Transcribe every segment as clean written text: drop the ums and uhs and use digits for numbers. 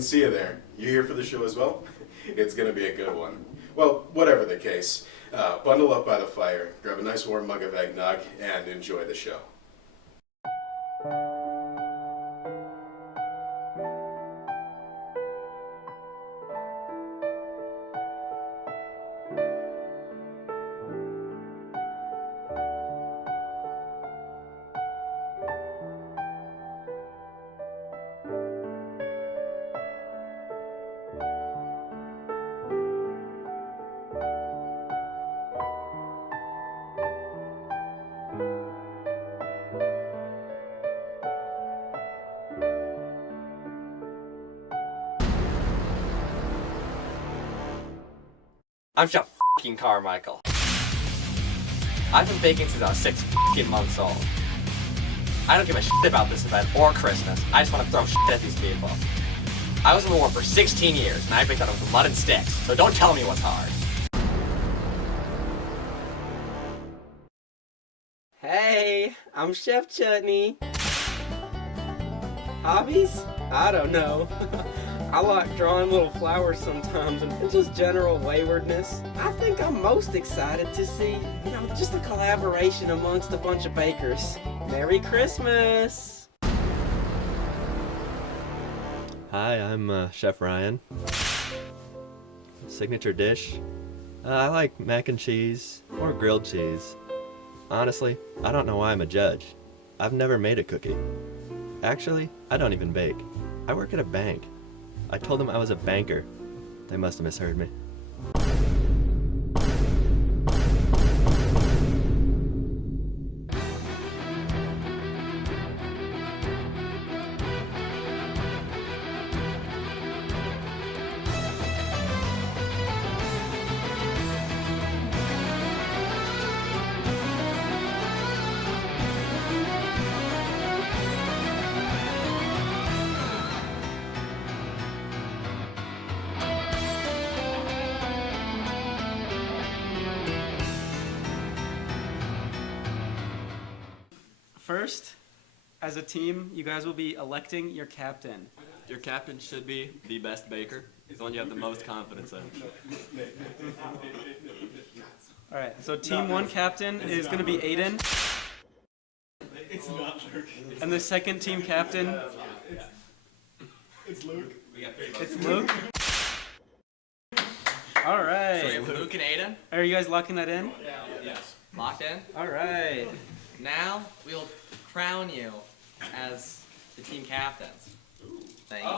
and see you there. You here for the show as well? It's gonna be a good one. Well, whatever the case, bundle up by the fire, grab a nice warm mug of eggnog, and enjoy the show. I'm Chef f***ing Carmichael. I've been baking since I was 6 f***ing months old. I don't give a shit about this event or Christmas. I just want to throw shit at these people. I was in the war for 16 years, and I baked out of mud and sticks, so don't tell me what's hard. Hey, I'm Chef Chutney. Hobbies? I don't know. I like drawing little flowers sometimes and just general waywardness. I think I'm most excited to see, just a collaboration amongst a bunch of bakers. Merry Christmas! Hi, I'm Chef Ryan. Signature dish? I like mac and cheese or grilled cheese. Honestly, I don't know why I'm a judge. I've never made a cookie. Actually, I don't even bake. I work at a bank. I told them I was a banker. They must have misheard me. First, as a team, you guys will be electing your captain. Your captain should be the best baker, the one you have the most confidence in. Alright, so team 1 captain is going to be Aiden. It's not Luke. And the second team captain... It's Luke. It's Luke. Alright. So Luke and Aiden? Are you guys locking that in? Yeah. Yes. Locked in? Alright. Now, we'll crown you as the team captains. Thank you.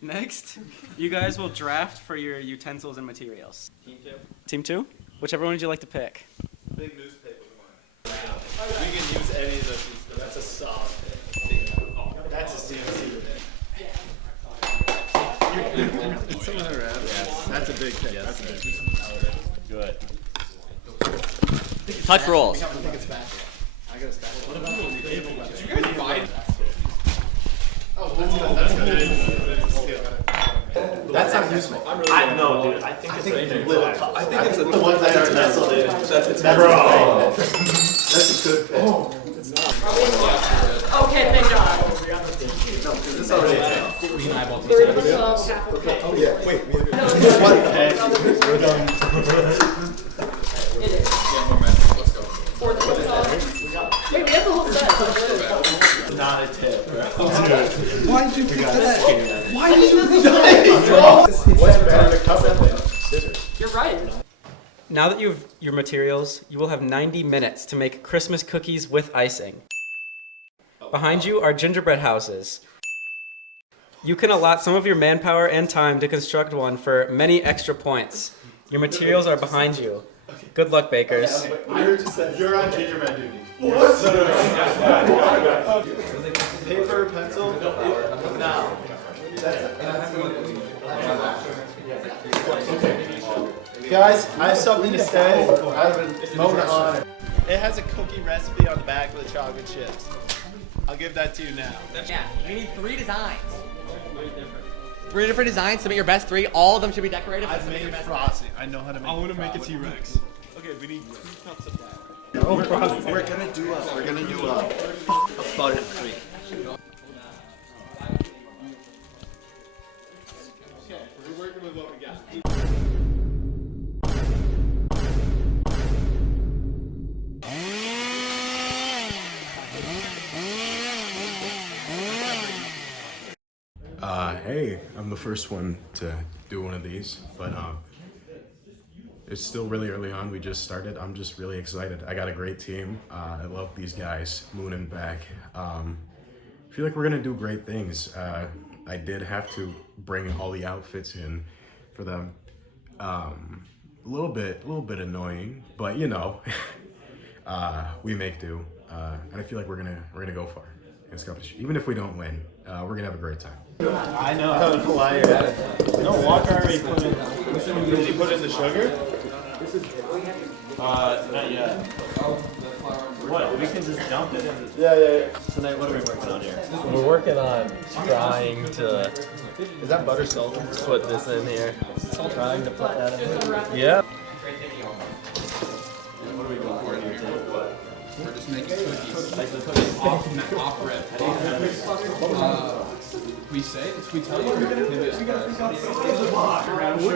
Next, you guys will draft for your utensils and materials. Team 2? Team 2? Whichever one would you like to pick? Big newspaper one. We can use any of those. That's a solid pick. That's a CNC pick. Someone around. Yes. That's a big pick. Yes. That's a big pick. Good. Touch rolls. I think it's back. I got a spatula. What about the table? Did you guys buy? Oh, that's good. That's not useful. No, dude. I think it's little cups. I think it's the ones that are nestled in. That's a good pick. Okay, thank God. No, because this already is. We can eyeball these. Okay. Oh yeah. Wait. We're done. It is. Let's go. Wait, we have the whole set. Not a tip, right? Why did you pick that? Why did you pick that? What's better, the cup or the scissors? You're right. Now that you have your materials, you will have 90 minutes to make Christmas cookies with icing. Behind you are gingerbread houses. You can allot some of your manpower and time to construct one for many extra points. Your materials are behind you. Good luck, bakers. You're on gingerbread duty. What? Paper, pencil. No. Guys, I have something to say out of a moment of honor. It has a cookie recipe on the back with the chocolate chips. I'll give that to you now. Yeah, we need 3 designs. 3 different designs, submit your best 3. All of them should be decorated. I've made frosting. I know how to make. I want to make a T-Rex. Okay, we need 2 cups of that. We're gonna do a buttercream. Hey, I'm the first one to do one of these, but it's still really early on. We just started. I'm just really excited. I got a great team. I love these guys, Moon and Beck. I feel like we're gonna do great things. I did have to bring all the outfits in for them. A little bit annoying, but you know, we make do. And I feel like we're gonna go far in this competition. Even if we don't win, we're gonna have a great time. I know how to lie. No, Walker already put in. Did he put in the sugar? Not yet. What? We can just dump it in. Yeah. Tonight, what are we working on here? We're working on trying to Is that butter salt? put this in here. Trying to put that in. Yep. What are we doing for here? We're just making cookies. Off bread. We say? We tell you? We're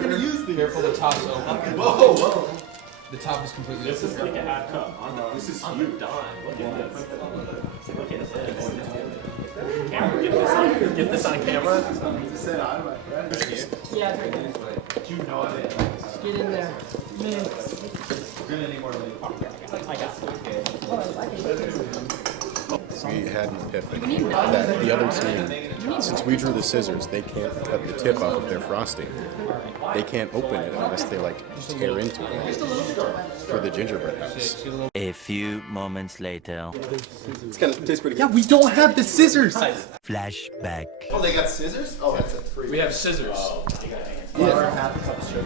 gonna use these. Careful, the top's open. Whoa! The top is completely open. This is like a half cup. This is you done. Look at this. Look at this. Camera, get this on camera. Yeah, it's right there. You know it. Get in there. We're gonna need more of I got We had an epiphany that the other team, since we drew the scissors, they can't cut the tip off of their frosting. They can't open it unless they like tear into it for the gingerbread house. A few moments later. It's kind of tastes pretty good. Yeah, we don't have the scissors! Flashback. Oh, they got scissors? Oh, that's a free. We have scissors. Yeah. Half a cup of sugar.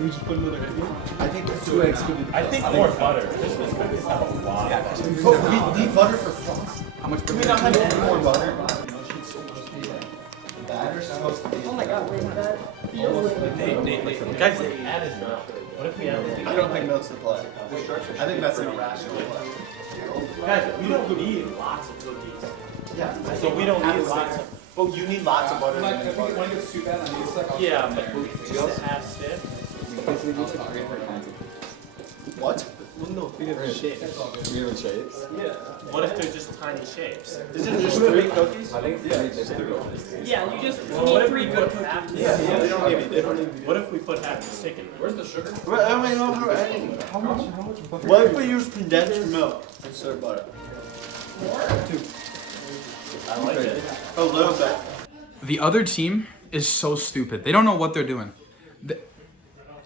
We just put another egg in? I think 2 eggs could be. I think more butter. Christmas cookies have a lot. Yeah, we need butter for frost. How much butter? We don't have any more butter. Oh my god, wait, that feels like... Guys, they added milk. What if we added? I don't think milk's the play. I think that's an irrational play. Guys, we don't need lots of cookies. Yeah, so we don't need lots of. Well, you need lots of butter. Like, if it gets too bad, I need to like. Yeah, but just add stiff. What? Well, no, we have shapes. We have shapes? Yeah. What if they're just tiny shapes? Is it just 3 cookies? I think it's 3. Yeah, you just need 3 good cookies. Yeah, they don't need. What if we put half the stick in? Where's the sugar? I mean, how much butter? What if we use condensed milk instead of butter? 2. I like it. A little bit. The other team is so stupid. They don't know what they're doing.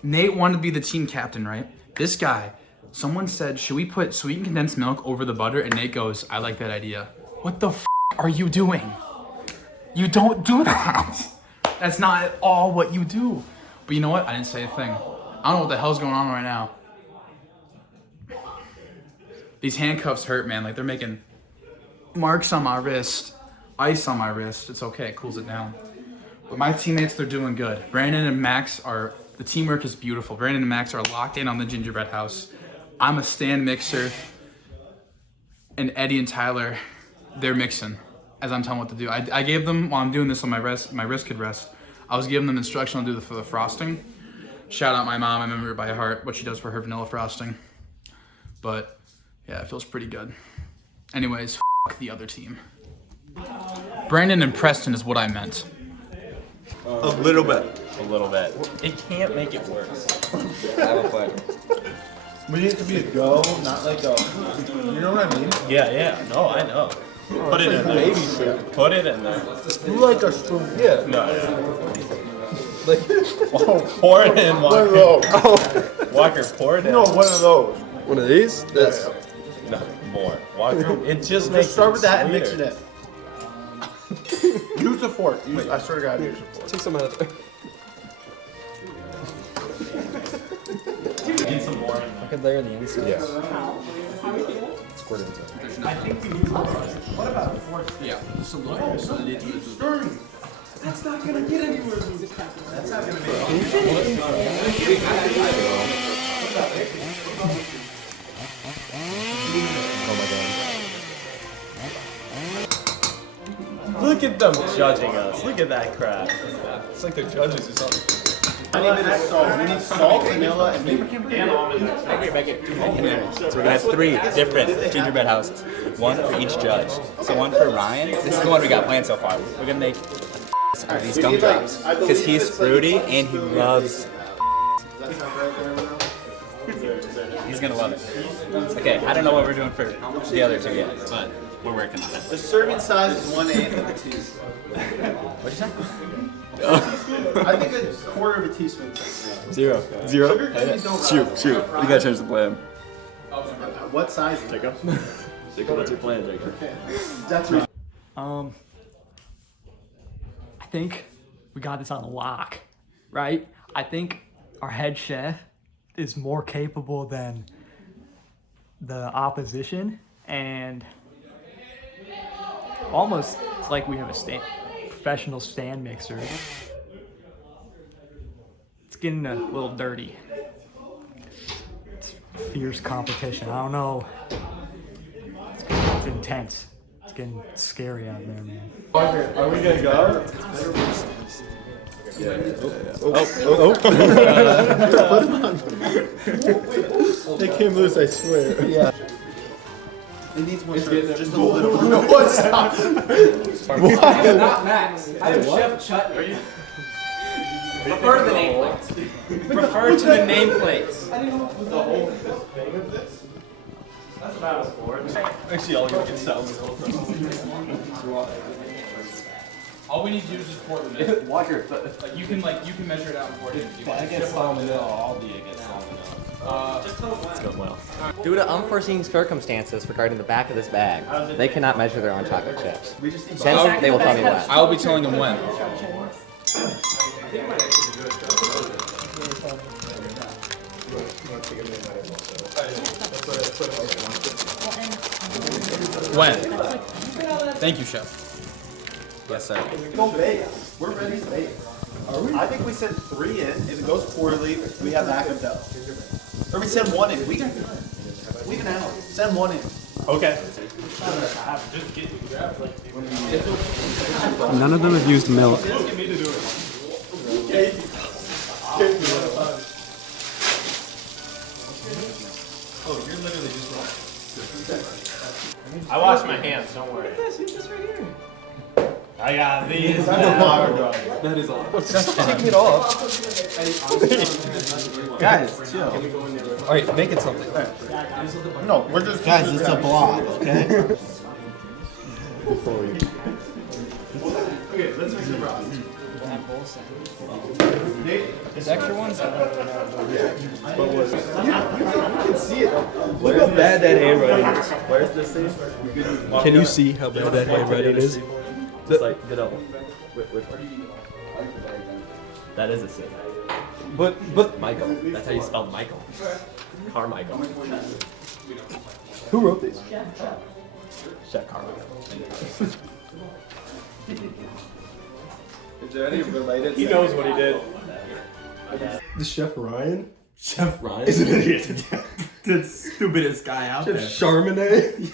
Nate wanted to be the team captain, right? This guy, someone said, should we put sweetened condensed milk over the butter? And Nate goes, I like that idea. What the f are you doing? You don't do that. That's not at all what you do. But you know what? I didn't say a thing. I don't know what the hell's going on right now. These handcuffs hurt, man. Like they're making marks on my wrist, ice on my wrist. It's okay, it cools it down. But my teammates, they're doing good. Brandon and Max the teamwork is beautiful. Brandon and Max are locked in on the gingerbread house. I'm a stand mixer, and Eddie and Tyler, they're mixing as I'm telling them what to do. I gave them, while I'm doing this on my wrist could rest, I was giving them instruction to do for the frosting. Shout out my mom, I remember by heart what she does for her vanilla frosting. But yeah, it feels pretty good. Anyways, the other team. Brandon and Preston is what I meant. A little bit. A little bit. It can't make it worse. I have a plan. We need it to be a go, not like a. You know what I mean? Yeah. No, I know. Put it in there. Baby shit. Put it in there. You like a spoon? Yeah. No. Like, pour it in, Walker. One of those. Walker, pour it in. No, one of those. One of these? This. No, more. Walker. It just makes. Start with that and mix it in. Use the fork. I swear to God, use the fork. Take some out of there. Need some more. Look at there on the inside. Yes. Squirt it inside. I think we need more. What about the fork? Yeah. That's not gonna get anywhere. That's not gonna be. Look at them judging us. Look at that crap. It's like they're judges or something. I need a bit of salt. We need salt, vanilla, and maybe almond. So we're gonna have 3 different gingerbread houses, 1 for each judge. So 1 for Ryan. This is the one we got planned so far. We're gonna make are these gumdrops because he's fruity and he loves. He's gonna love it. Okay, I don't know what we're doing for the other two yet, but we're working on it. The serving size is 1/8 of a teaspoon. What'd you say? I think a quarter of a teaspoon. Zero. Sugar cookies don't Shoot. You gotta change the plan. What size? Jacob, what's your plan, Jacob? That's right. I think we got this on lock, right? I think our head chef is more capable than the opposition, and almost it's like we have a professional stand mixer. It's getting a little dirty. It's fierce competition. I don't know. It's intense. It's getting scary out there, man. Are we gonna go? They came loose, I swear. Yeah. It needs more just a little. No, stop. Not Max. I'm Chef Chutney. Refer to the nameplates. Refer to the nameplates. That's what I was for. Actually, I'll go get salad. All we need to do is just pour them in. Walker. Like you can measure it out and pour it in if you want. I get salmonella. I'll be against salmonella. It's going well. Due to unforeseen circumstances regarding the back of this bag, they cannot measure their own chocolate chips. Hence, they will tell me when. I will be telling them when. When? Thank you, chef. Yes, sir. Go bake. We're ready to bake. Are we? I think we send 3 in. If it goes poorly, we have backup dough. Or we send 1 in. We can out. Send 1 in. Okay. None of them have used milk. Oh, you're literally just wrong. I wash my hands, don't worry. I got these. That is awesome. Taking it off. Guys, chill. Alright, make it something. No, we're just. Guys, it's a block, okay? Before we. Okay, let's make the broth. There's extra ones? You can see it. Look how bad that handwriting is. Where's this thing? Can you see how bad that handwriting is? Just like, get up. Which one? That is a C. But Michael. That's how you spell Michael. Carmichael. Who wrote these? Chef Carmichael. Is there any related? He knows what he did. The Chef Ryan? Chef Ryan is an idiot. The stupidest guy out there. Charbonnet.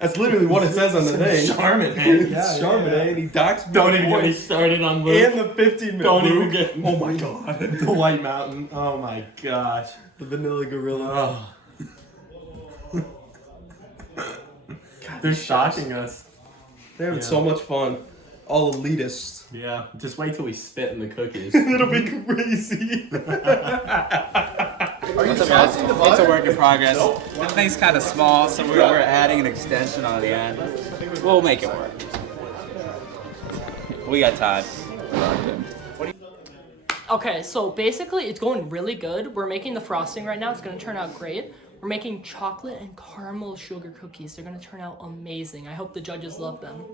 That's literally what it says on the thing. Charbonnet. Yeah, Charbonnet, and he docks. Don't even get me started on Luke. And the 15-minute. Don't Luke. even get. Oh my god. The White Mountain. Oh my gosh. The Vanilla Gorilla. Oh. God, they're shocking us. They're having so much fun. All elitists. Yeah. Just wait till we spit in the cookies. It'll be crazy. What's up, guys? It's a work in progress. The thing's kind of small, so we're adding an extension on the end. We'll make it work. We got time. Okay, so basically it's going really good. We're making the frosting right now. It's going to turn out great. We're making chocolate and caramel sugar cookies. They're going to turn out amazing. I hope the judges love them.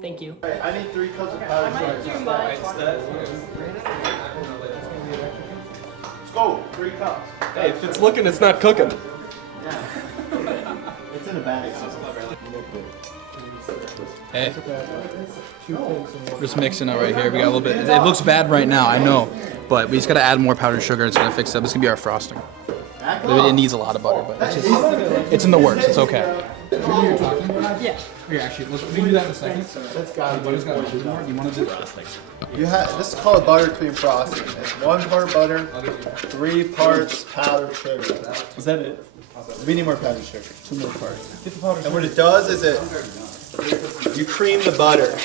Thank you. I need 3 cups of powdered sugar. Let's go. 3 cups. Hey, if it's looking, it's not cooking. It's in a bag. Hey. We're just mixing it right here. We got a little bit. It looks bad right now, I know, but we just gotta add more powdered sugar. It's gonna fix it. This is gonna be our frosting. It needs a lot of butter, but it's in the works. It's okay. Yeah. Here, actually, we can do that in a second. Butter's got a little more. You want to do frosting? This is called buttercream frosting. It's 1 part butter, 3 parts powdered sugar. Is that it? We need more powdered sugar. 2 more parts. And what it does is you cream the butter.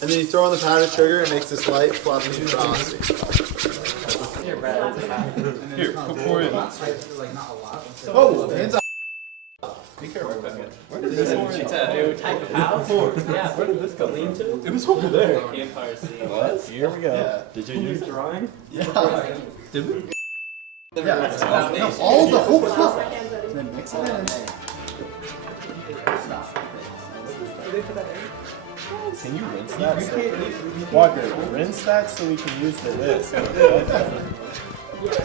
And then you throw in the powdered sugar, it makes this light, fluffy frosting. Here, pour it. Oh, hands up. Be careful. Where did this one? It's a new type of house. Yeah, where did this go into? It was over there. Campfire scene. What? Here we go. Yeah. Did you use drawing? Yeah. Did we? Yeah. No, all the whole cup. Then mix it in. Can you rinse that? Walker, rinse that so we can use the whisk.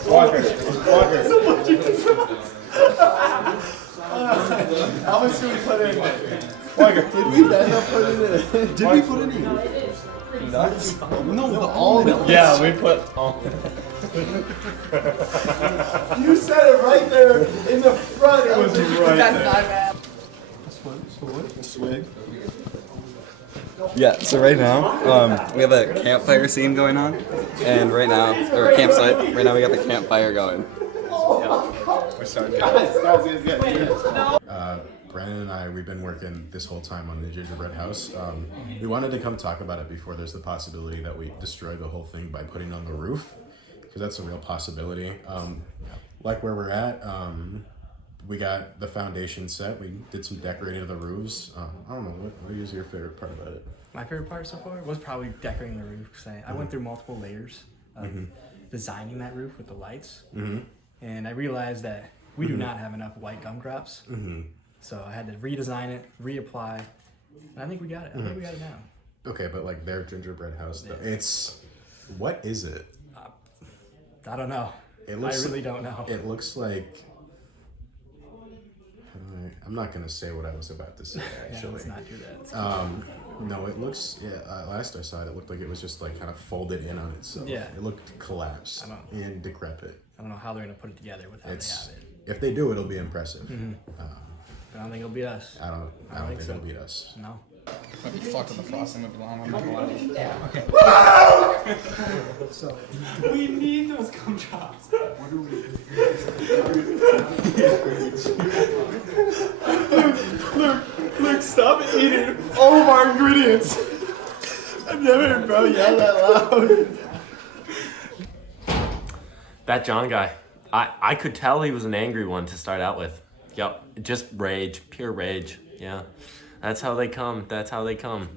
Walker. How much did we put in? Walker, did we then put in it? Did we put any nuts? No, the almonds. Yeah, we put almonds. You said it right there in the front. It was right there. Swig. Yeah, so right now, we have a campfire scene going on, and right now, or a campsite, right now we got the campfire going. We're starting. Brandon and I, we've been working this whole time on the Gingerbread house. We wanted to come talk about it before there's the possibility that we destroy the whole thing by putting it on the roof, because that's a real possibility. Like where we're at, we got the foundation set. We did some decorating of the roofs. I don't know, what is your favorite part about it? My favorite part so far was probably decorating the roof. Cause I went through multiple layers of designing that roof with the lights. And I realized that we do not have enough white gumdrops. So I had to redesign it, reapply, and I think we got it. I think we got it now. Okay, but like their gingerbread house, though, it's, what is it? I don't know. It looks, I really don't know. It looks like, I'm not gonna say what I was about to say actually. Yeah, let's not do that. No, it looks, last I saw it, it looked like it was just like kind of folded in on itself. Yeah. It looked collapsed and decrepit. I don't know how they're gonna put it together with how they have it. If they do, it'll be impressive. I don't think it'll beat us. I don't think so. it'll beat us. No. Might be fucked with the frosting with the llama. I'm not gonna lie. Yeah, okay. So, We need those gumdrops. Luke, stop eating all of our ingredients. I've never heard bro yell that loud. That John guy, I could tell he was an angry one to start out with. Yep, just rage, pure rage. Yeah, that's how they come. That's how they come.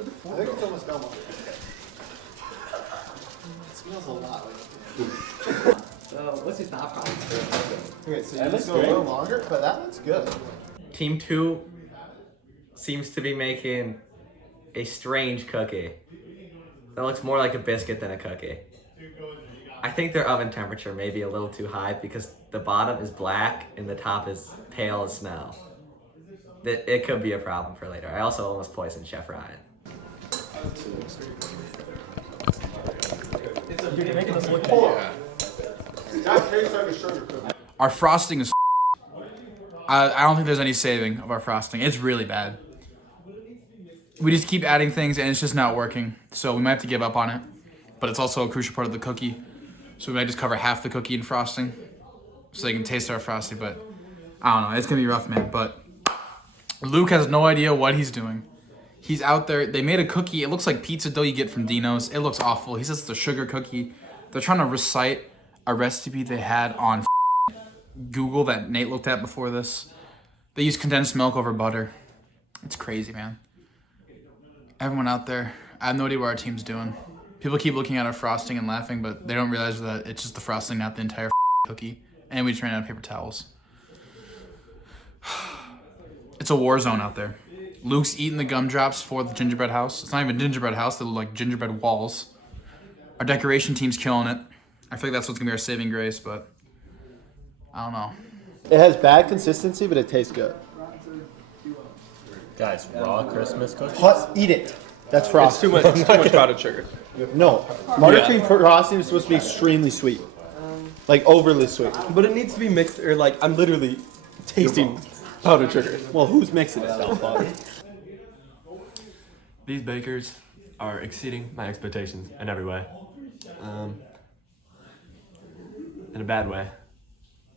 I think it's almost done. It smells a lot like. So, what's your thought process? Okay, so you just go a little longer, but that looks good. Team 2 seems to be making a strange cookie. That looks more like a biscuit than a cookie. I think their oven temperature may be a little too high because the bottom is black and the top is pale as snow. It could be a problem for later. I also almost poisoned Chef Ryan. You're making us look That tastes like a sugar cookie. Our frosting is. I don't think there's any saving of our frosting. It's really bad. We just keep adding things and it's just not working. So we might have to give up on it. But it's also a crucial part of the cookie. So we might just cover half the cookie in frosting so they can taste our frosting. But I don't know. It's going to be rough, man. But Luke has no idea what he's doing. He's out there. They made a cookie. It looks like pizza dough you get from Dino's. It looks awful. He says it's a sugar cookie. They're trying to recite a recipe they had on Google that Nate looked at before this. They use condensed milk over butter. It's crazy, man. Everyone out there, I have no idea what our team's doing. People keep looking at our frosting and laughing, but they don't realize that it's just the frosting, not the entire cookie. And we just ran out of paper towels. It's a war zone out there. Luke's eating the gumdrops for the gingerbread house. It's not even a gingerbread house. They look like gingerbread walls. Our decoration team's killing it. I feel like that's what's going to be our saving grace, but I don't know. It has bad consistency, but it tastes good. Guys, raw Christmas cookies? Eat it. That's frosting. It's too much powdered sugar. No. Buttercream frosting is supposed to be extremely sweet. Like overly sweet. But it needs to be mixed, or like, I'm literally tasting powdered sugar. Well, who's mixing it? These bakers are exceeding my expectations in every way. In a bad way.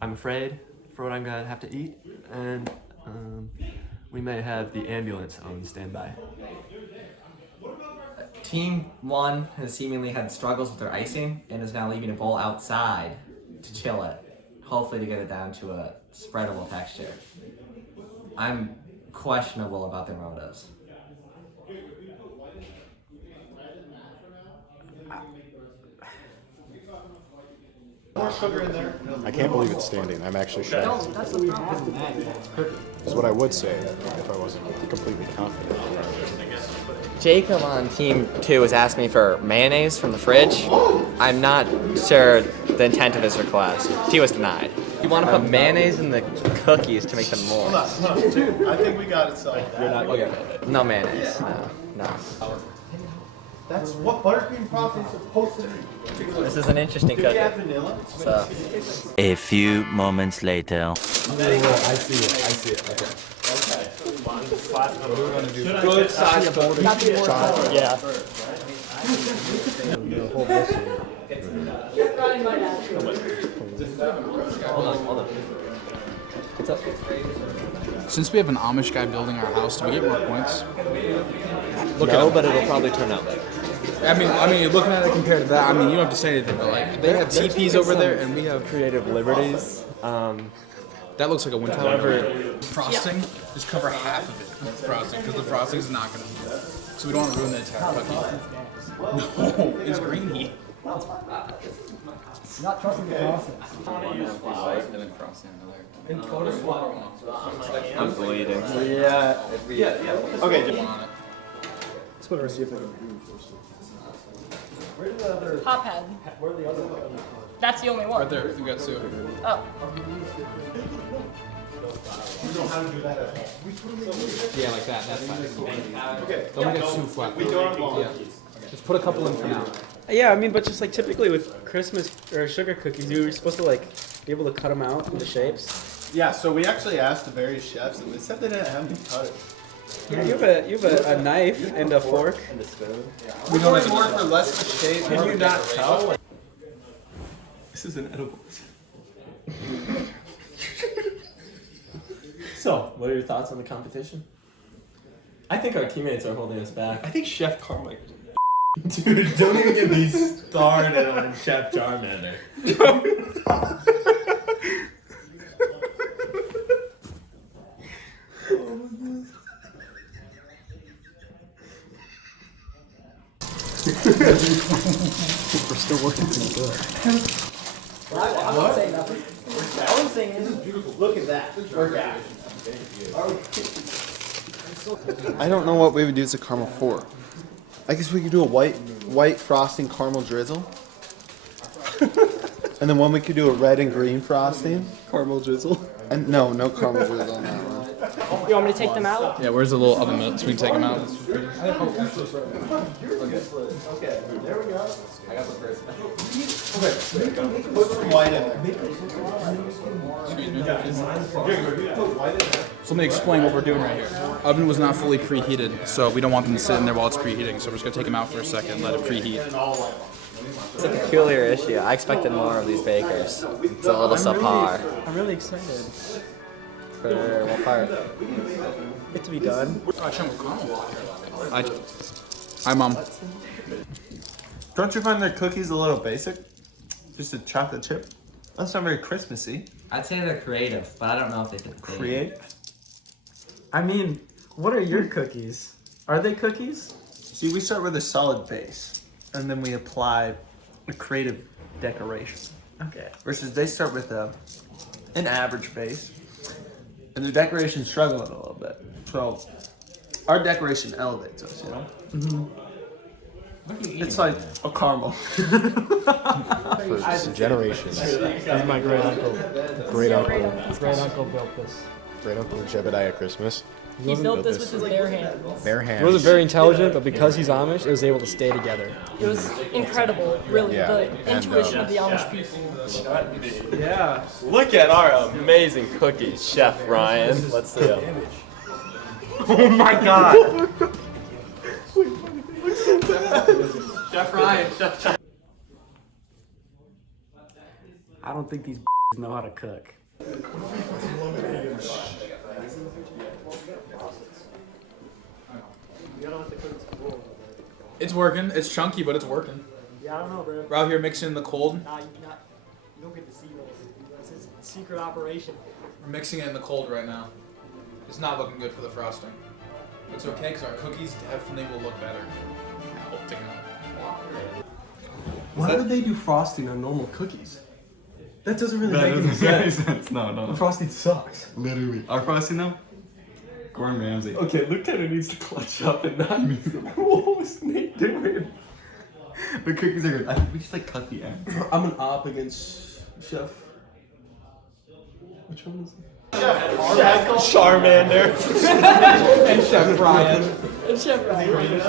I'm afraid for what I'm gonna have to eat, and we may have the ambulance on standby. Team 1 has seemingly had struggles with their icing and is now leaving a bowl outside to chill it, hopefully to get it down to a spreadable texture. I'm questionable about their motives. More sugar in there. I can't believe it's standing. I'm actually shocked. That's the problem. That's what I would say if I wasn't completely confident. Jacob on Team 2 has asked me for mayonnaise from the fridge. I'm not sure the intent of his request. He was denied. You want to put mayonnaise in the cookies to make them moist. Dude, I think we got it solved. You're not okay. No mayonnaise. No. That's what buttercream frosting is supposed to be. This is an interesting cookie. So. A few moments later. I see it. Okay. What are we gonna do? Good size bowl. Yeah. Hold on. What's up? Since we have an Amish guy building our house, do we get more points? No, but it'll probably turn out better. I mean, looking at it compared to that, I mean, you don't have to say anything, but like they have teepees over there, and we have creative liberties. that looks like a winter. However, frosting just cover half of it with frosting because the frosting is not gonna. So we don't want to ruin the entire cookie. No, it's greeny. Not trusting the process. I'm bleeding. Yeah. Okay. Let's put our see if I can do first. Top head. That's the only one. Right there, you got two. Oh. Yeah, like that. That's fine. Okay. Don't get too flat. Yeah. Just put a couple in for now. Yeah, I mean, but just like typically with Christmas or sugar cookies, you were supposed to like be able to cut them out into shapes. Yeah, so we actually asked the various chefs, and they said they didn't have any cutters. Yeah, you have a knife and a fork And a spoon. We don't have more for less of a shape. Can you not tell? This is inedible. So, what are your thoughts on the competition? I think our teammates are holding us back. I think Chef Carmichael. Dude, don't even get me started on Chef Charmander. We're still working too good. I'm not saying nothing. All I'm saying is, look at that. Workout. I don't know what we would use the caramel for. I guess we could do a white frosting caramel drizzle. And then one we could do a red and green frosting. Caramel drizzle. And no caramel drizzle on that one. You want me to take them out? Yeah, where's the little oven mitt so we can take them out? Okay, there we go. I got the first. Okay, put some white in there. So let me explain what we're doing right here. Oven was not fully preheated, so we don't want them to sit in there while it's preheating. So we're just gonna take them out for a second, let it preheat. It's a peculiar issue. I expected more of these bakers. It's a little subpar. I'm really excited For what part? it to be done. Hi, Mom. Don't you find their cookies a little basic? Just a chocolate chip? That's not very Christmassy. I'd say they're creative, but I don't know if they fit the theme. Create? I mean, what are your cookies? Are they cookies? See, we start with a solid base, and then we apply a creative decoration. Okay. Versus they start with an average base, and their decoration's struggling a little bit. So our decoration elevates us, you know? Mm-hmm. It's like a caramel. For generations. This is my great uncle. Great uncle. Great uncle built this. Great uncle Jebediah Christmas. He built this with his bare hands. Bare hands. He wasn't very intelligent, but because he's Amish, it was able to stay together. It was incredible, really. Yeah, The and, intuition of the Amish people. Yeah. Look at our amazing cookies, Chef Ryan. Let's see them. Oh my god. Chef Ryan, Chef. I don't think these know how to cook. It's working. It's chunky, but it's working. Yeah, I don't know, bro. We're out here mixing in the cold. Nah, you don't get to see those. This is a secret operation. We're mixing it in the cold right now. It's not looking good for the frosting. It's okay, because our cookies definitely will look better. I hope to God. Why would they do frosting on normal cookies? That doesn't really That make doesn't any make sense. sense. No, no. The frosting sucks. Literally. Our frosting though? Gordon Ramsay. Okay, Lieutenant needs to clutch up and not. What was Nate doing? The cookies are good. I think we just like cut the ends. I'm an op against Chef. Which one is it? Chef Charmander. And Chef Ryan. And Chef Ryan.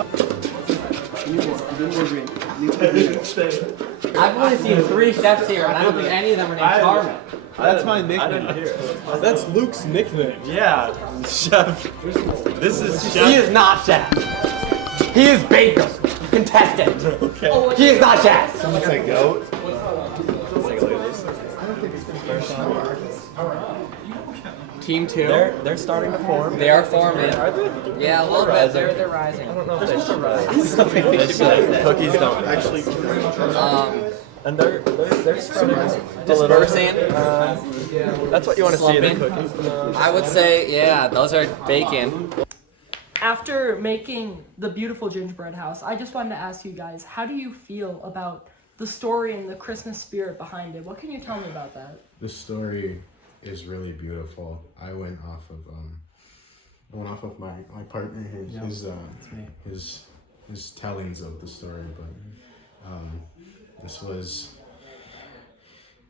I've only seen 3 chefs here, and I don't think any of them are named Carmen. That's my nickname. I didn't hear it. That's Luke's nickname. Yeah, Chef. This is Chef. He is not chef. He is baker. Contestant. Okay. He is not chef. Let's say goat. Team 2. They're starting to form. They are forming. Are they? Yeah, a little bit. They're rising. I don't know if they should rise. Cookies don't Actually. And they're starting Dispersing. That's what you want to see in a Slumping. cookie. I would say, yeah, those are bacon. After making the beautiful gingerbread house, I just wanted to ask you guys, how do you feel about the story and the Christmas spirit behind it? What can you tell me about that? The story is really beautiful. I went off of my partner, his tellings of the story, but this was,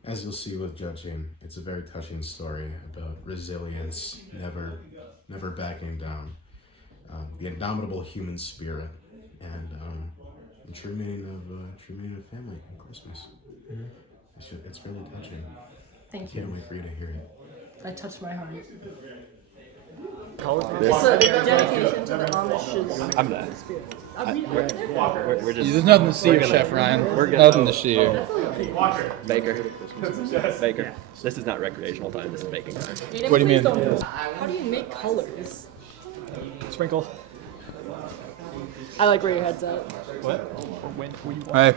as you'll see with judging, it's a very touching story about resilience, never backing down, the indomitable human spirit, and the true meaning of family and Christmas. It's really touching. Thank Can't you. wait for you to hear it. That touched my heart. This. It's a dedication to the Amish. I'm not. We're just. There's nothing to see here, Chef Ryan. Nothing to see here. Baker. Baker. This is not recreational time. This is baking time. What do you mean? How do you make colors? Sprinkle. I like where your head's at. Hey.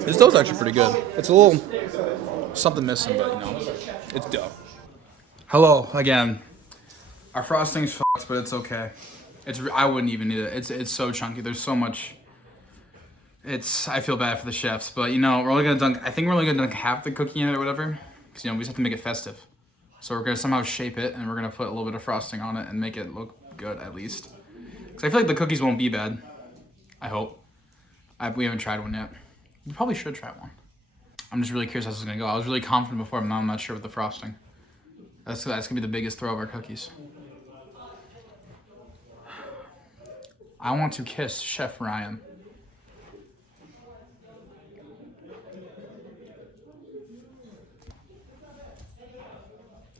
This dough's actually pretty good. It's a little something missing, but you know, it's dough. Hello again. Our frosting's fucked, but it's okay. I wouldn't even eat it. It's so chunky. There's so much. I feel bad for the chefs, but you know, I think we're only gonna dunk half the cookie in it or whatever, because you know we just have to make it festive. So we're gonna somehow shape it, and we're gonna put a little bit of frosting on it and make it look good at least. Because I feel like the cookies won't be bad. I hope. We haven't tried one yet. We probably should try one. I'm just really curious how this is gonna go. I was really confident before, but now I'm not sure with the frosting. That's gonna be the biggest throw of our cookies. I want to kiss Chef Ryan.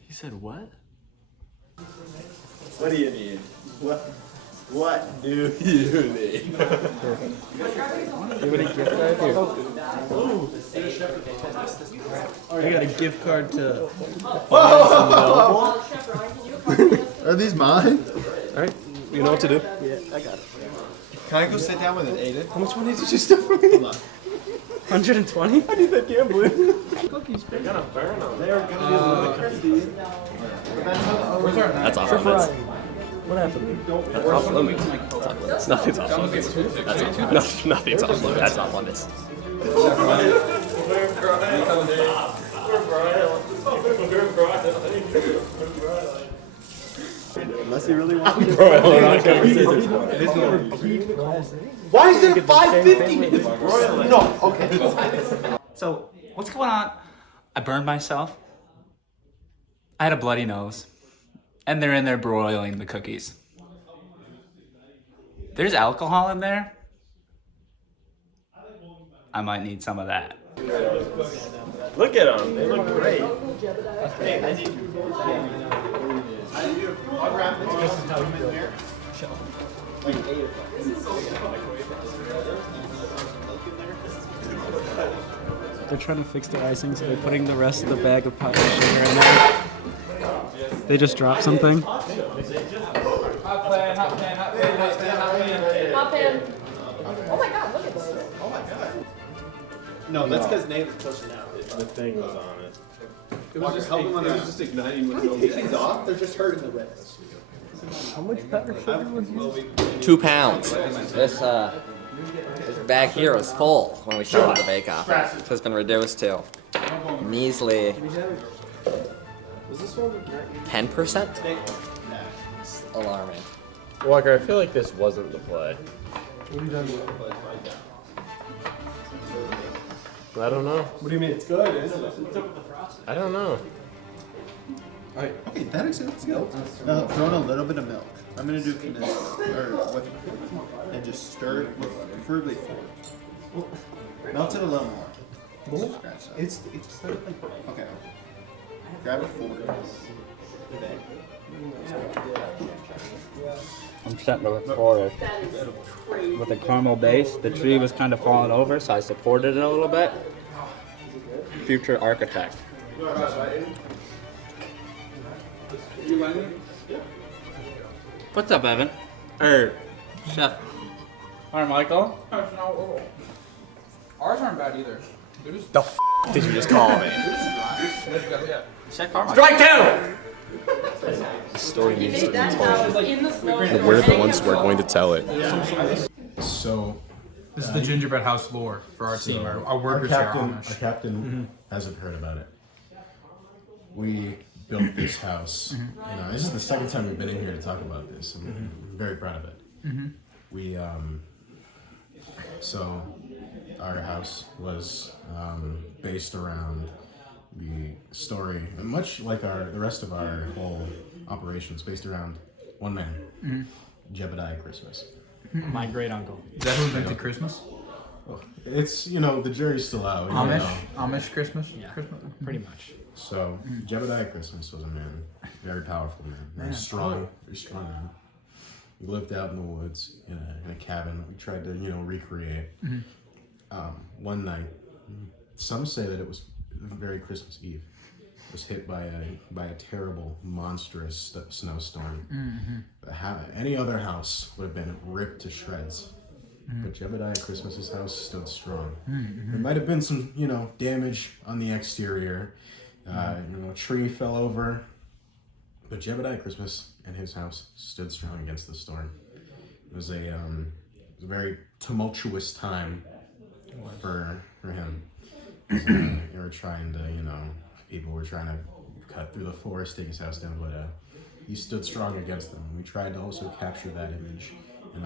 He said what? What do you need? What do you need? I got a gift card to. Are these mine? Alright, you know what to do. Yeah, I got it. Can I go sit down with an Aiden? How much money did you steal from me? Hold on. 120? I need that gambling. Cookies. They're gonna burn them. They're gonna be a little bit crispy. That's off limits. What happened? That's off limits. Nothing's off limits. Nothing's off limits. That's off limits. Unless you really want to. Why is there 550? No, okay. So, what's going on? I burned myself. I had a bloody nose. And they're in there broiling the cookies. There's alcohol in there. I might need some of that. Look at them. They look great. They're trying to fix their icing, so they're putting the rest of the bag of powdered sugar in there. They just dropped something. Hop in. Oh my god, look at this. Oh my god. No, that's because Nate was pushing out. The thing was on it. It was just igniting with no these off. They're just hurting the wrist. How much powder sugar was used? 2 pounds. This bag here was full when we started the bake off. So it's been reduced to measly 10%. It's alarming. Walker, I feel like this wasn't the play. What are you talking about? I don't know. What do you mean? It's good, isn't it? What's up with the frosting? I don't know. Alright, okay, that makes sense. Let's go. Now throw in a little bit of milk. I'm gonna do condensed or whipping cream, and just stir it with preferably 4. Melt it a little more. Scratch that. It's like okay. Grab it 4. I'm setting it with forest. With a caramel base, the tree was kind of falling over, so I supported it a little bit. Future architect. What's up, Evan? Chef. Hi, Michael. Ours aren't bad either. The did you just call me? Chef Carmichael. Strike 2! The story needs to be In told. the snow. And we're the ones who are going to tell it. So, This is the gingerbread house lore for our team. Our workers here are Our Amish. captain hasn't heard about it. We built this house. You know, this is the second time we've been in here to talk about this. I'm very proud of it. We so our house was based around the story, much like the rest of our whole operations, based around one man, Jebediah Christmas. My great uncle. Is that who invented Christmas? It's, you know, the jury's still out. you know. Amish Christmas? Yeah, Christmas? pretty much. So, Jebediah Christmas was a man, very powerful man, very strong man. He lived out in the woods in a cabin that we tried to, you know, recreate. One night, some say that it was very Christmas Eve. It was hit by a terrible, monstrous snowstorm. Any other house would have been ripped to shreds. But Jebediah Christmas's house stood strong. There might have been some, you know, damage on the exterior. You know, a tree fell over. But Jebediah Christmas and his house stood strong against the storm. It was a very tumultuous time for him. They were trying to, you know, people were trying to cut through the forest, take his house down, but he stood strong against them. We tried to also capture that image in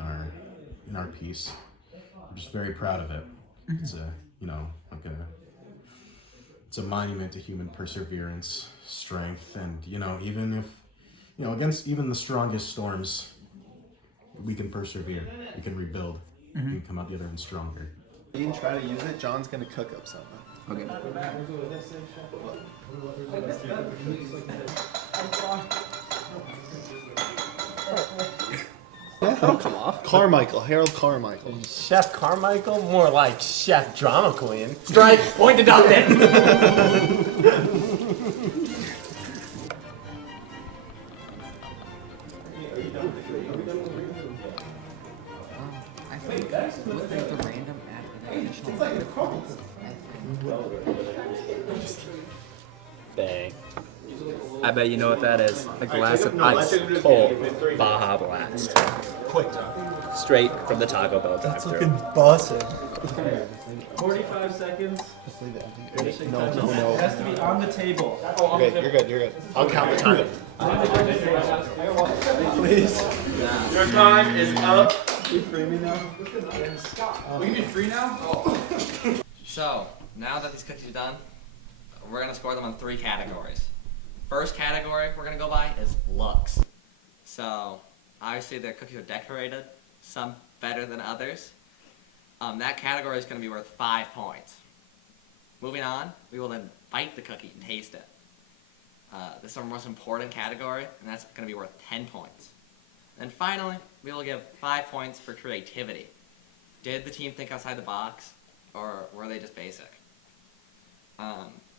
our piece. I'm just very proud of it. It's it's a monument to human perseverance, strength, and, you know, even if, you know, against even the strongest storms, we can persevere, we can rebuild, we can come out the other end stronger. You can try to use it. John's gonna cook up something. Okay. That'll come off. Carmichael, Harold Carmichael. Chef Carmichael? More like Chef Drama Queen. Strike! Point deducted! Bang. I bet you know what that is. A glass of ice cold Baja Blast. Quick. Straight from the Taco Bell drive-thru. bussin'. 45 seconds. Just leave it. No. It has to be on the table. Okay, you're good. I'll count the time. Please. Your time is up. You free me now? We can be free now? So, now that these cookies are done, we're going to score them on 3 categories. First category we're going to go by is looks. So, obviously the cookies are decorated, some better than others. That category is going to be worth 5 points. Moving on, we will then bite the cookie and taste it. This is our most important category, and that's going to be worth 10 points. And finally, we will give 5 points for creativity. Did the team think outside the box, or were they just basic?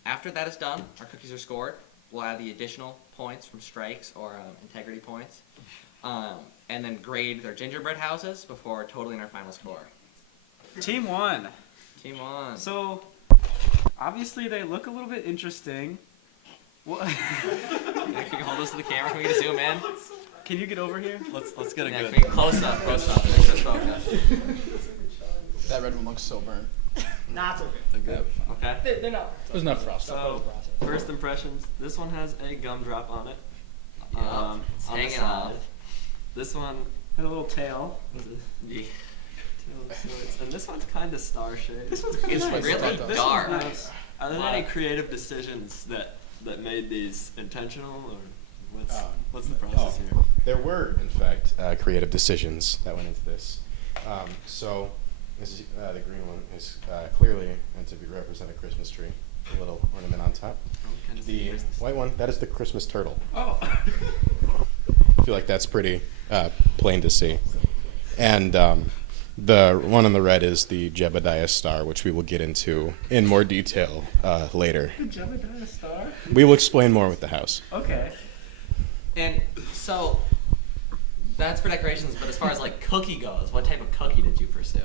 After that is done, our cookies are scored. We'll add the additional points from strikes or integrity points, and then grade their gingerbread houses before totaling our final score. Team 1. Team 1. So, obviously they look a little bit interesting. What? Yeah, can you hold this to the camera? Can we get a zoom in? Can you get over here? Let's get a Yeah, good. can we close up. Just focus. That red one looks so burnt. Nah, it's okay. Okay. They're not. There's enough frost. So, first impressions. This one has a gumdrop on it. Yeah, it's on the hanging side. off. This one, Had a little tail. Yeah. and this one's kind of star shaped. This one's It's nice. really This dark. one's nice. Are there any creative decisions that made these intentional, or what's the process here? There were, in fact, creative decisions that went into this. So, this is, the green one is clearly meant to represent a Christmas tree, a little ornament on top. The white one, that is the Christmas turtle. Oh. I feel like that's pretty plain to see. And the one on the red is the Jebediah star, which we will get into in more detail later. The Jebediah star? We will explain more with the house. Okay. And so, that's for decorations, but as far as like cookie goes, what type of cookie did you pursue?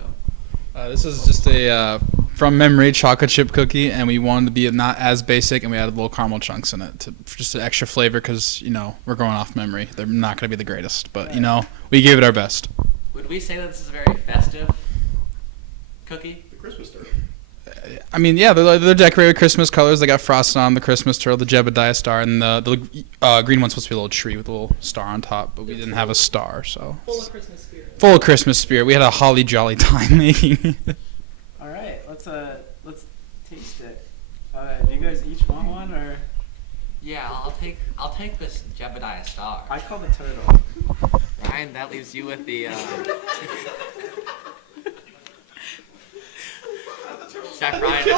This is just a from memory chocolate chip cookie, and we wanted to be not as basic, and we added little caramel chunks in it for just an extra flavor because we're going off memory. They're not going to be the greatest, but we gave it our best. Would we say that this is a very festive cookie? The Christmas turtle. I mean, yeah, they're decorated with Christmas colors. They got frosted on the Christmas turtle, the Jebediah star, and the green one's supposed to be a little tree with a little star on top, but we didn't have a star, so. Full of Christmas spirit. Full of Christmas spirit. We had a holly jolly time making it. All right, let's taste it. Do you guys each want one, or? Yeah, I'll take this Jebediah star. I call the turtle. Ryan, that leaves you with the. Chef Ryan at the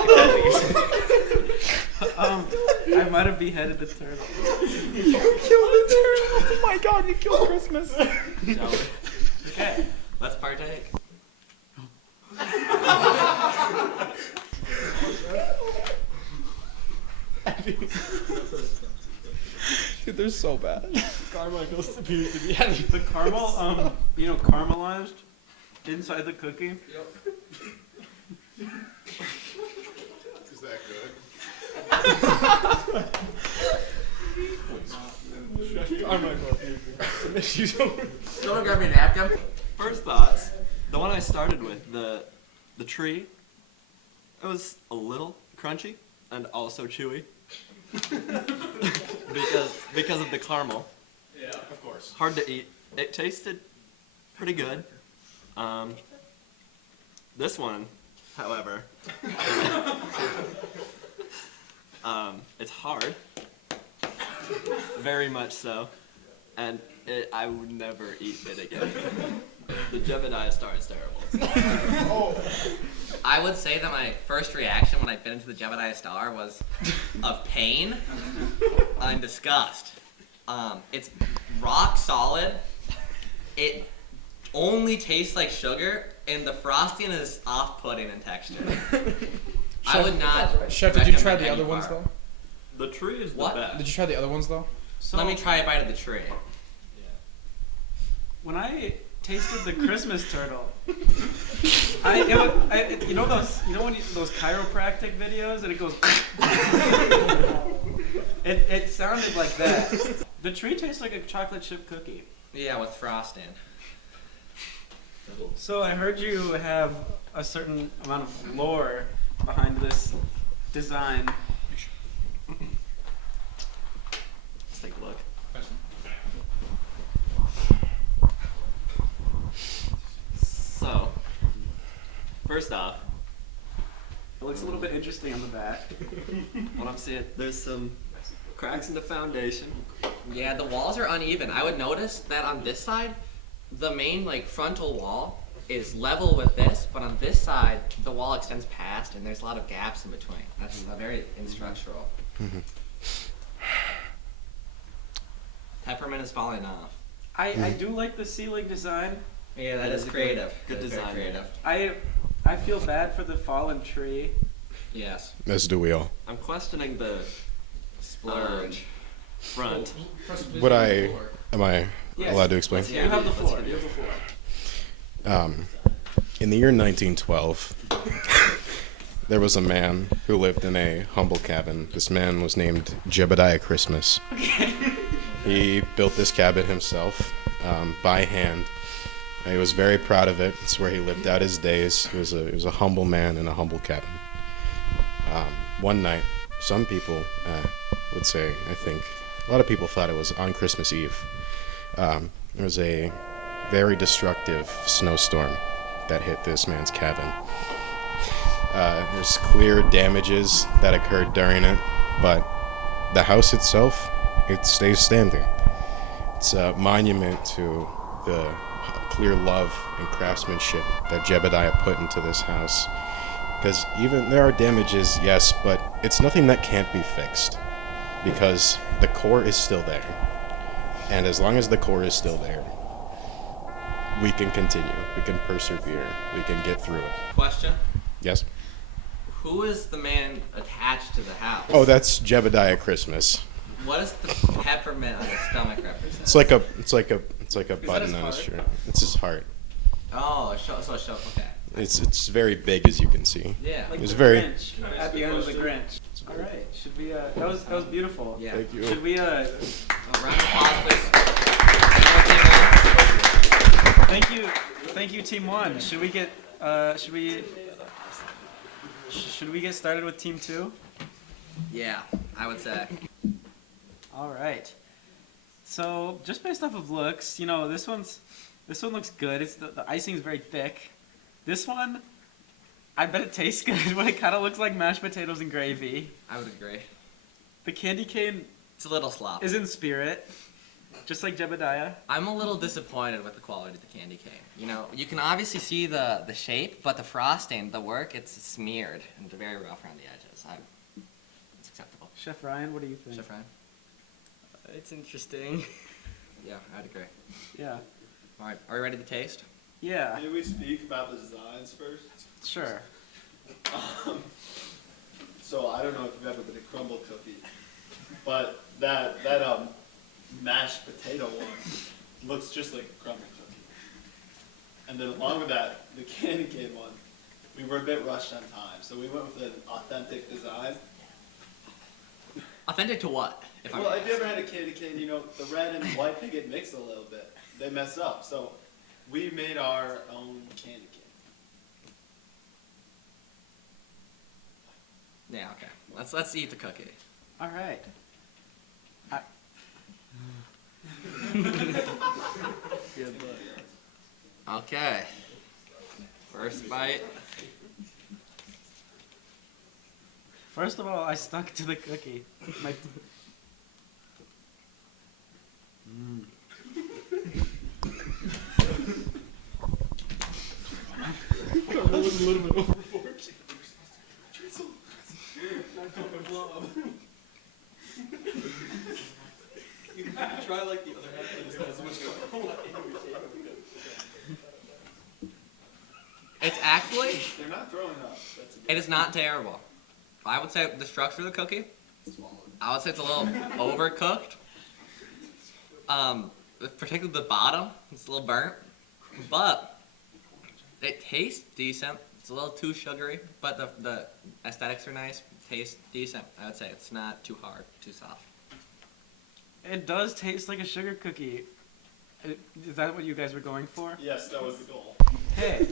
cookies. I might have beheaded the turtle. You killed the turtle! Oh my God, you killed Christmas! Shall we? Okay. Let's partake. Dude, they're so bad. Carmichael's appears to be having The caramel, caramelized inside the cookie. Is that good? Carmichael. Some issues over. Someone grab me a napkin. First thoughts. The one I started with, the tree, it was a little crunchy and also chewy. because of the caramel. Yeah, of course. Hard to eat. It tasted pretty good. This one, however, it's hard, very much so, and I would never eat it again. The Jebediah star is terrible. I would say that my first reaction when I bit into the Jebediah star was of pain and disgust. It's rock solid. It only tastes like sugar, and the frosting is off-putting in texture. I would not. Chef, did you try recommend the other any ones part. though? The tree is What? the best. Did you try the other ones though? So Let me try a bite of the tree. when I tasted the Christmas turtle, those those chiropractic videos, and it goes. it sounded like that. The tree tastes like a chocolate chip cookie. Yeah, with frosting. So I heard you have a certain amount of lore behind this design. Let's take a look. So, first off, It looks a little bit interesting on the back. what I'm seeing, there's some cracks in the foundation. Yeah, the walls are uneven. I would notice that on this side, the main frontal wall is level with this, but on this side, the wall extends past, and there's a lot of gaps in between. That's very instructural. Peppermint is falling off. I do like the ceiling design. Yeah, that It is is a creative. good That is very design. creative. I feel bad for the fallen tree. Yes. As do we all. I'm questioning the Splurge. front. Am I Yes. allowed to explain? You have the floor. Let's You do have it. the floor. In the year 1912, there was a man who lived in a humble cabin. This man was named Jebediah Christmas. He built this cabin himself by hand. He was very proud of it. It's where he lived out his days. He was a humble man in a humble cabin. One night, some people would say, I think, a lot of people thought it was on Christmas Eve. There was a very destructive snowstorm that hit this man's cabin. There's clear damages that occurred during it, but the house itself, it stays standing. It's a monument to the clear love and craftsmanship that Jebediah put into this house. Because even there are damages, yes, but it's nothing that can't be fixed, because the core is still there. And as long as the core is still there, we can continue, we can persevere, we can get through it. Question? Yes? Who is the man attached to the house? Oh, that's Jebediah Christmas. What does the peppermint on his stomach represent? It's like a button on his shirt. It's his heart. Oh, okay. It's very big, as you can see. Yeah. Like it's the very. Grinch, at the end of the Grinch. All right. Should we? That was beautiful. Yeah. Thank you. Should we? A round of applause, please. Thank you, Team 1. Should we get? Should we get started with Team 2? Yeah, I would say. All right. So just based off of looks, this one looks good. It's the icing is very thick. This one, I bet it tastes good, but it kind of looks like mashed potatoes and gravy. I would agree. The candy cane, it's a little sloppy. Is in spirit, just like Jebediah. I'm a little disappointed with the quality of the candy cane. You can obviously see the shape, but the frosting, the work, it's smeared and very rough around the edges. It's acceptable. Chef Ryan, what do you think? Chef Ryan? It's interesting. Yeah, I'd agree. Yeah. All right, are we ready to taste? Yeah. May we speak about the designs first? Sure. So I don't know if you've ever been a crumble cookie, but that mashed potato one looks just like a crumble cookie. And then along with that, the candy cane one, we were a bit rushed on time, so we went with an authentic design. Authentic to what? If you ever had a candy cane, the red and white, they get mixed a little bit. They mess up. So we made our own candy cane. Yeah, okay. Let's eat the cookie. All right. Okay. First bite. First of all, I stuck to the cookie. That was a little bit overboard. You can try like the other half, but it's not as much going. It's actually. They're not throwing up. It is not terrible. I would say the structure of the cookie, I would say it's a little overcooked. Particularly the bottom, it's a little burnt, but it tastes decent. It's a little too sugary, but the aesthetics are nice. Tastes decent. I would say it's not too hard, too soft. It does taste like a sugar cookie. Is that what you guys were going for? Yes, that was the goal. Hey.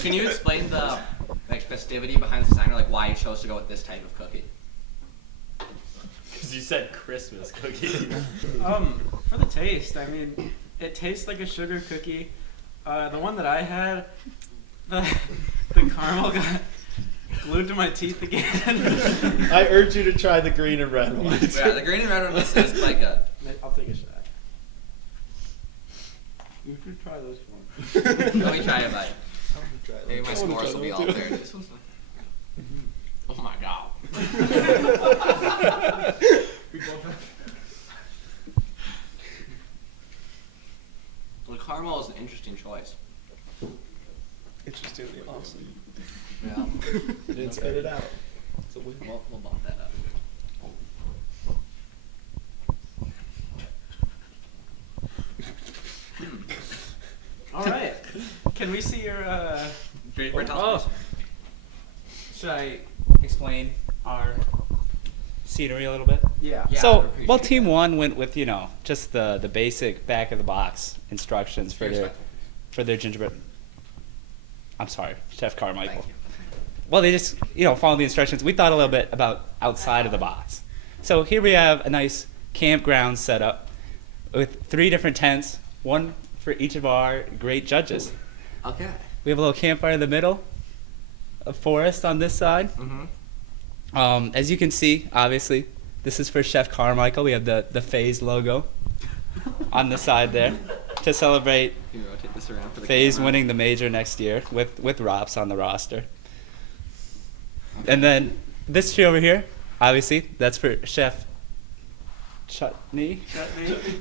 Can you explain the festivity behind the design, or why you chose to go with this type of cookie? Because you said Christmas cookie. For the taste, I mean, it tastes like a sugar cookie. The one that I had, the caramel got glued to my teeth again. I urge you to try the green and red one. Yeah, the green and red one is quite good. I'll take a shot. You should try this one. Let me try a bite. Maybe my scores will be altered. Oh my god. The caramel is an interesting choice. Interestingly awesome. Yeah. You didn't spit it out. It's a win. We'll bump that up. All right. Can we see your Gingerbread Oh. house? Should I explain our scenery a little bit? Yeah. Yeah, I So, would appreciate well, Team 1 went with, just the basic back of the box instructions for their gingerbread. I'm sorry, Chef Carmichael. Thank you. Well, they just, followed the instructions. We thought a little bit about outside of the box. So here we have a nice campground setup with 3 different tents, one for each of our great judges. Okay. We have a little campfire in the middle, a forest on this side. Mm-hmm. As you can see, obviously, this is for Chef Carmichael. We have the FaZe logo on the side there to celebrate Can you rotate this around for the FaZe camera? winning the major next year with Rops on the roster. And then this tree over here, obviously, that's for Chef Chutney.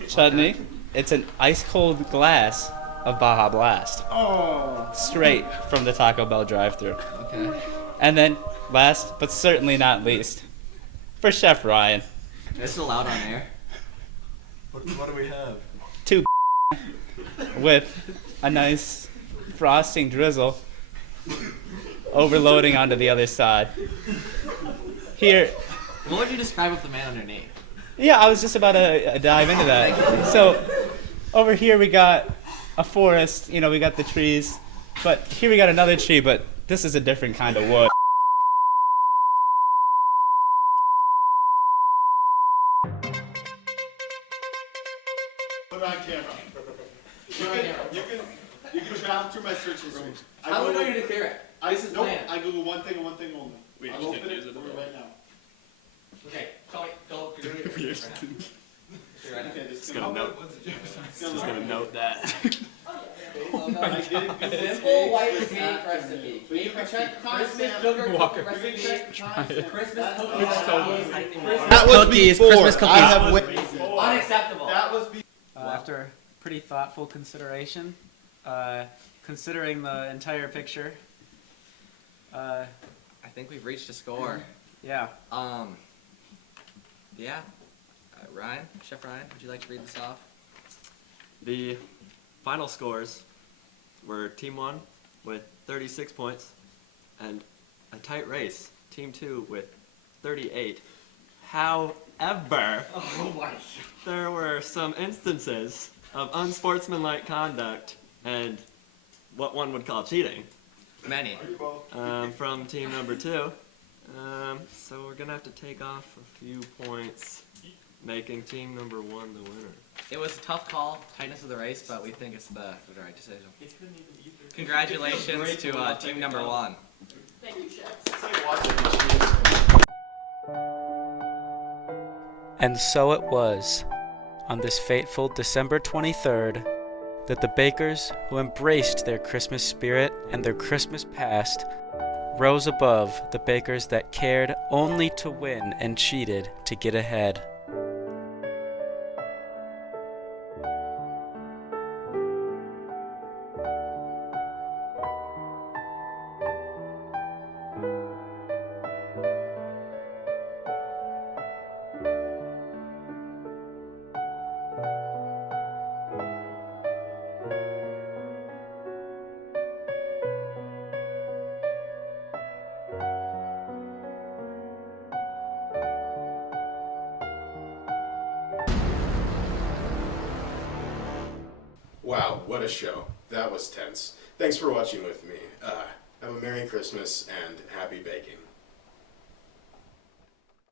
Chutney. It's an ice cold glass of Baja Blast. Oh. Straight from the Taco Bell drive-thru. Okay. And then, last but certainly not least, for Chef Ryan. Is this allowed on air? What do we have? 2 with a nice frosting drizzle overloading onto the other side. Here, What would you describe with the man underneath? yeah, I was just about to dive into that. So, over here we got a forest, we got the trees, but here we got another tree, but this is a different kind of wood. Put it on camera. You can travel through my search history. How do we know you're the carrot? This is nope, planned. I Google one thing and one thing only. We I'll just open didn't it use it at all. right now. Okay, go. Just gonna note. Just gonna note that. Simple white cake recipe. Check Christmas sugar recipe. Christmas cookies. That was Cookies, before. Christmas cookies. I have Unacceptable. That was before. After pretty thoughtful consideration, considering the entire picture, I think we've reached a score. yeah. Yeah. Ryan, Chef Ryan, would you like to read this off? The final scores were Team 1 with 36 points and a tight race, Team 2 with 38. However, there were some instances of unsportsmanlike conduct and what one would call cheating Many. from team number 2. So we're gonna have to take off a few points, making team number 1 the winner. It was a tough call, tightness of the race, but we think it's the right decision. Congratulations to team number 1. Thank you, Chef. And so it was, on this fateful December 23rd, that the bakers who embraced their Christmas spirit and their Christmas past rose above the bakers that cared only to win and cheated to get ahead. Wow, what a show. That was tense. Thanks for watching with me. Have a Merry Christmas and Happy Baking.